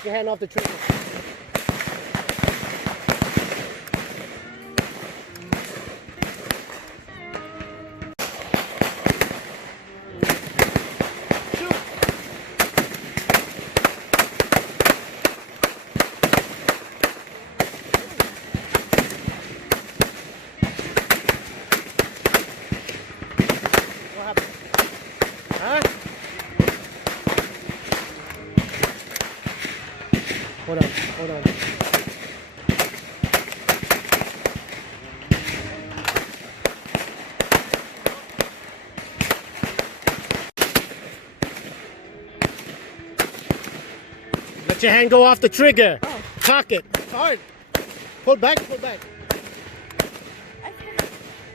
Take your hand off the trigger. Huh? Hold on, hold on. Let your hand go off the trigger. Oh. Cock it. Hard. Pull back, pull back.